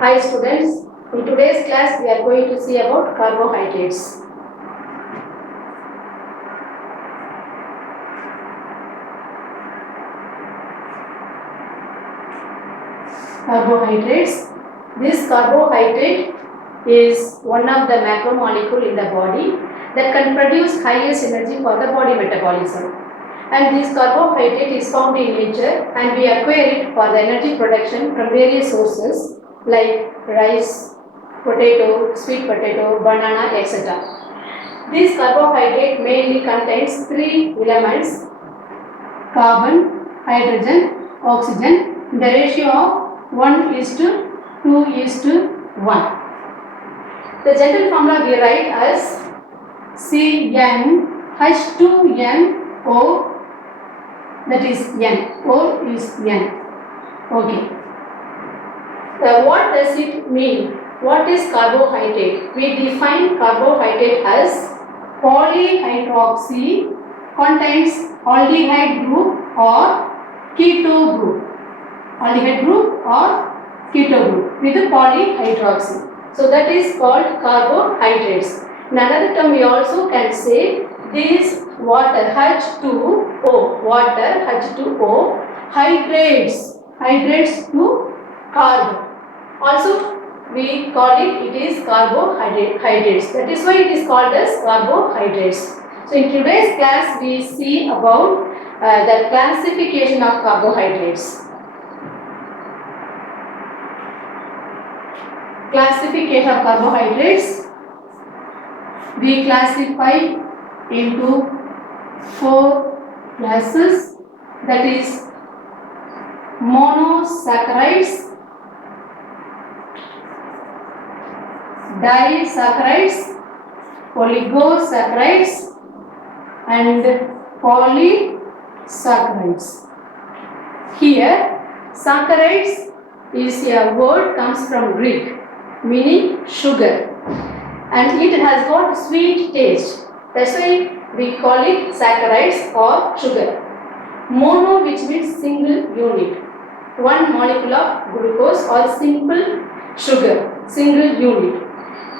Hi students, in today's class we are going to see about carbohydrates. Carbohydrates. This carbohydrate is one of the macromolecule in the body that can produce highest energy for the body metabolism. And this carbohydrate is found in nature and we acquire it for the energy production from various sources like rice, potato, sweet potato, banana, etc. This carbohydrate mainly contains three elements: carbon, hydrogen, oxygen, in the ratio of 1:2:1. The general formula we write as CnH2nO, that is N. O is N. Okay. What does it mean? What is carbohydrate? We define carbohydrate as polyhydroxy contains aldehyde group or keto group. Aldehyde group or keto group with polyhydroxy. So that is called carbohydrates. In another term we also can say this water H2O, water H2O hydrates to carbon. Also we call it is carbohydrates. That is why it is called as carbohydrates. So in today's class we see about the classification of carbohydrates. Classification of carbohydrates. We classify into 4 classes, that is monosaccharides, disaccharides, oligosaccharides and polysaccharides. Here saccharides is a word comes from Greek meaning sugar, and it has got sweet taste. That's why we call it saccharides or sugar. Mono, which means single unit, one molecule of glucose or simple sugar, single unit.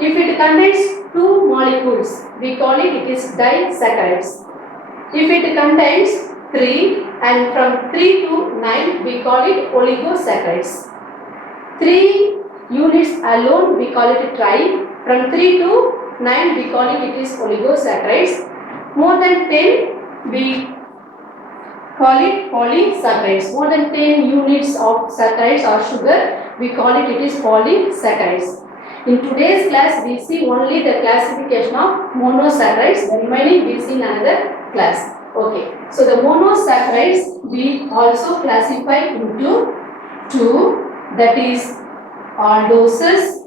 If it contains 2 molecules, we call it is disaccharides. If it contains 3 and from 3 to 9, we call it oligosaccharides. 3 units alone we call it tri. From 3 to 9 we call it is oligosaccharides. More than 10 we call it polysaccharides. More than 10 units of saccharides or sugar we call it is polysaccharides. In today's class we see only the classification of monosaccharides. The remaining we see in another class. Okay. So the monosaccharides we also classify into 2, that is aldoses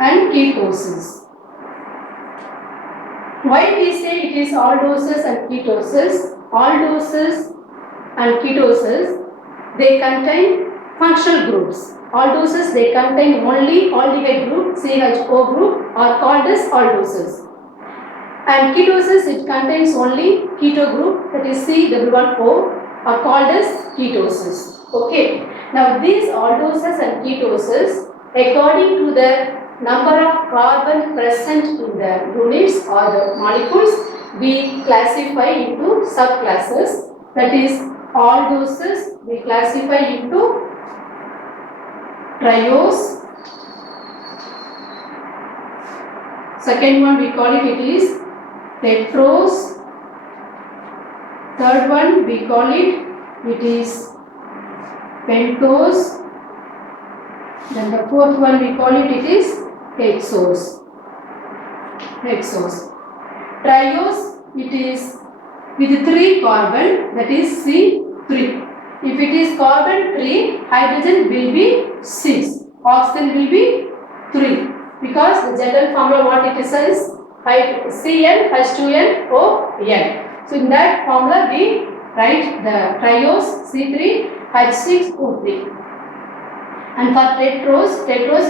and ketoses. Why we say it is aldoses and ketoses? Aldoses and ketoses, they contain functional groups. Aldoses, they contain only aldehyde group, CHO group, are called as aldoses. And ketoses, it contains only keto group, that is C-double-bond-O, are called as ketoses. Okay. Now these aldoses and ketoses, according to the number of carbon present in the units or the molecules, we classify into subclasses. That is aldoses we classify into triose. Second one we call it is tetrose. Third one we call it is pentose. Then the fourth one we call it is hexose. Triose, it is with 3 carbon, that is C3. If it is carbon 3, hydrogen will be 6, oxygen will be 3, because the general formula what it says CnH2nOn. So in that formula we write the triose C3H6O3. And for tetrose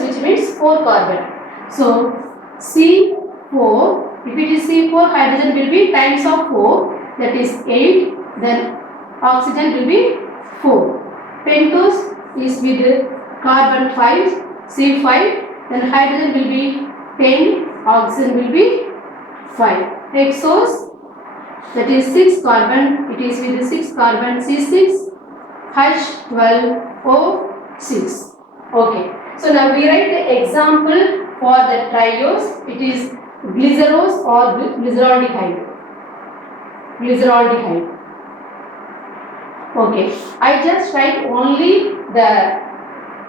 which means 4 carbon. So C4, if it is C4, hydrogen will be times of 4, that is 8, then oxygen will be 4. Pentose is with carbon 5, C5, then hydrogen will be 10, oxygen will be 5. Hexose, that is 6 carbon, it is with 6 carbon C6, H12O6. Okay, so now we write the example for the triose. It is glycerose or glyceraldehyde. Glyceraldehyde. Okay, I just write only the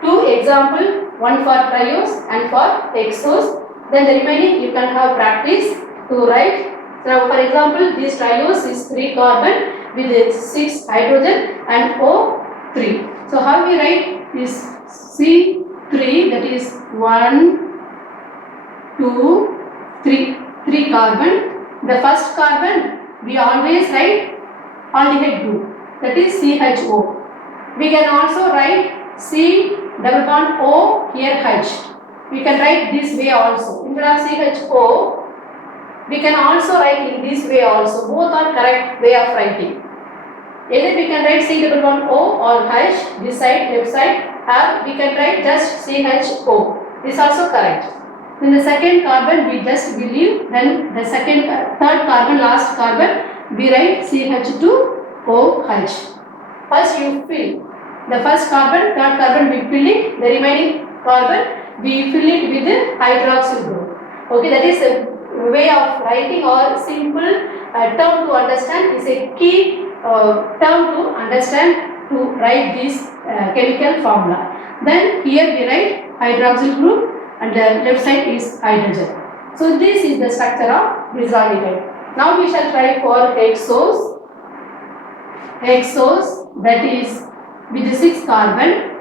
two example, one for triose and for hexose. Then the remaining you can have practice to write. So for example, this triose is 3 carbon with its 6 hydrogen and O3. So how we write is C3, that is 1, 2, 3, 3 carbon. The first carbon we always write aldehyde group, that is CHO. We can also write C double bond O here H. We can write this way also. Instead of CHO, we can also write in this way also. Both are correct way of writing. Either we can write C double bond O or H, this side, left side, or we can write just CHO. This also correct. Then the second carbon we just believe, then the third carbon, last carbon, we write CH2OH. First you fill the first carbon, third carbon we fill it, the remaining carbon we fill it with the hydroxyl group. Okay, that is a way of writing or simple term to understand, is a key term to understand to write this chemical formula. Then here we write hydroxyl group and the left side is hydrogen. So this is the structure of glyceraldehyde. Now we shall try for hexose. Hexose, that is with 6 carbon,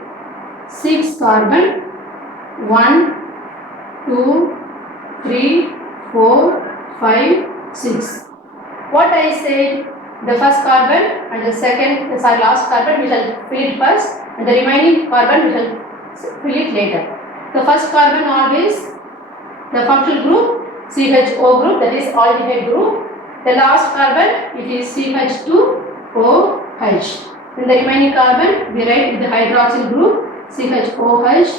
1, 2, 3, 4, 5, 6. What I said, the first carbon and the last carbon we shall fill it first, and the remaining carbon we shall fill it later. The first carbon always the functional group CHO group, that is aldehyde group. The last carbon it is CH2OH. Then the remaining carbon we write with the hydroxyl group CHOH,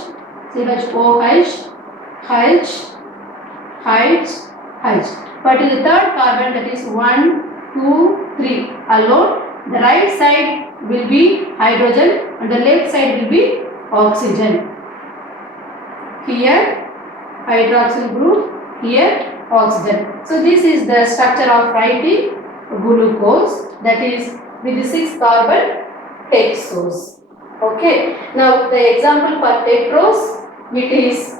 H. But in the third carbon, that is 1, 2, 3 alone, the right side will be hydrogen and the left side will be oxygen. Here hydroxyl group, here oxygen. So this is the structure of writing glucose, that is with 6 carbon hexose. Okay. Now the example for tetrose, it is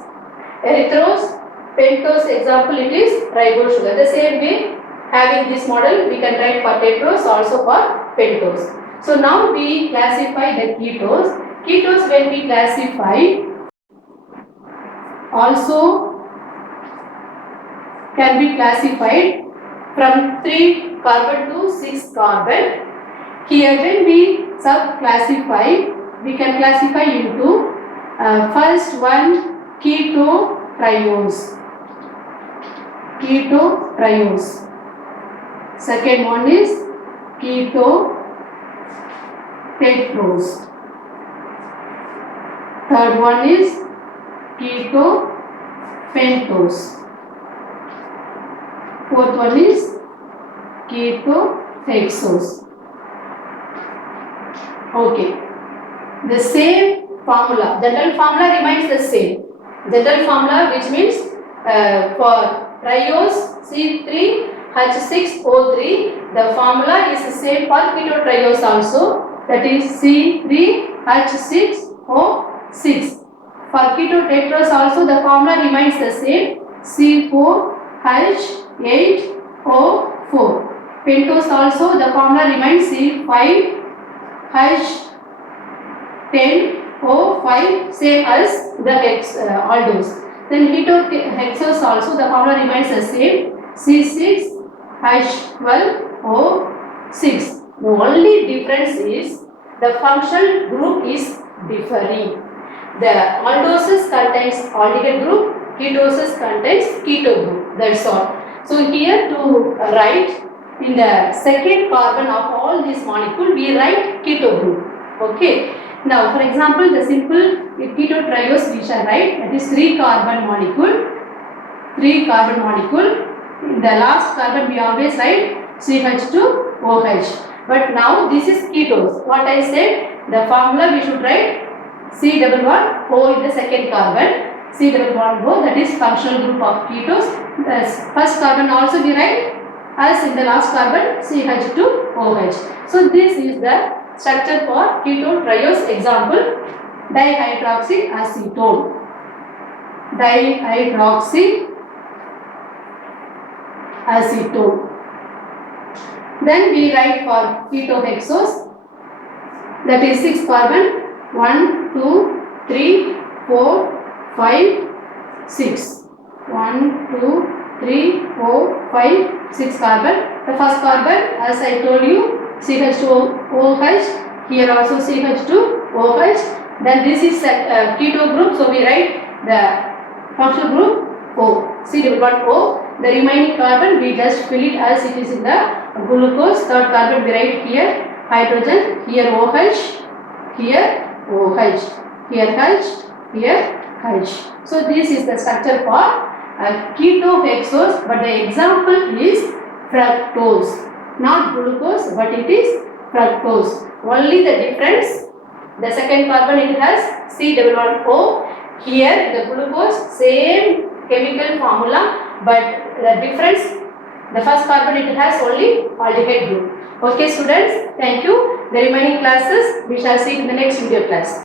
erythrose. Pentose example, it is ribose sugar. The same way, having this model, we can write for tetrose, also for pentose. So now we classify the ketose. Ketose, when we classify, also can be classified from 3 carbon to 6 carbon. Here when we sub-classify, we can classify into first one keto-triose. Keto-triose. Second one is keto-tetrose. Third one is keto-pentose. Fourth one is keto-hexose. Okay. The same formula, general formula remains the same. General formula, which means for triose C3H6O3, the formula is the same for keto-triose also, that is C3H6O6. For keto-tetrose also the formula remains the same, C4H8O4. Pentose also the formula remains C5H10O5, same as the aldose. Then keto-hexose also the formula remains the same, C6H12O6. The only difference is the functional group is differing. The aldoses contains aldehyde group, ketoses contains keto group. That's all. So here to write in the second carbon of all these molecules, we write keto group. Okay. Now, for example, the simple keto triose we shall write, that is 3 carbon molecule. 3 carbon molecule. In the last carbon we always write CH2OH. But now this is ketose. What I said, the formula we should write C11O in the second carbon. C11O, that is functional group of ketose. The first carbon also we write as in the last carbon CH2OH. So this is the structure for keto triose. Example, dihydroxy acetone. Dihydroxy acetone. Then we write for ketohexose, that is 6 carbon, 1, 2, 3, 4, 5, 6. 1, 2, 3, 4, 5, 6 carbon. The first carbon, as I told you, CH2OH, here also CH2OH. Then this is a keto group, so we write the functional group O, C11O. The remaining carbon we just fill it as it is in the glucose. Third carbon we write here hydrogen, here OH, here OH, here H, here H. So this is the structure for ketohexose, but the example is fructose, not glucose, but it is fructose. Only the difference, the second carbon it has C11O, here the glucose same chemical formula, but the difference, the first carbon it has only aldehyde group. Okay students, thank you. The remaining classes we shall see in the next video class.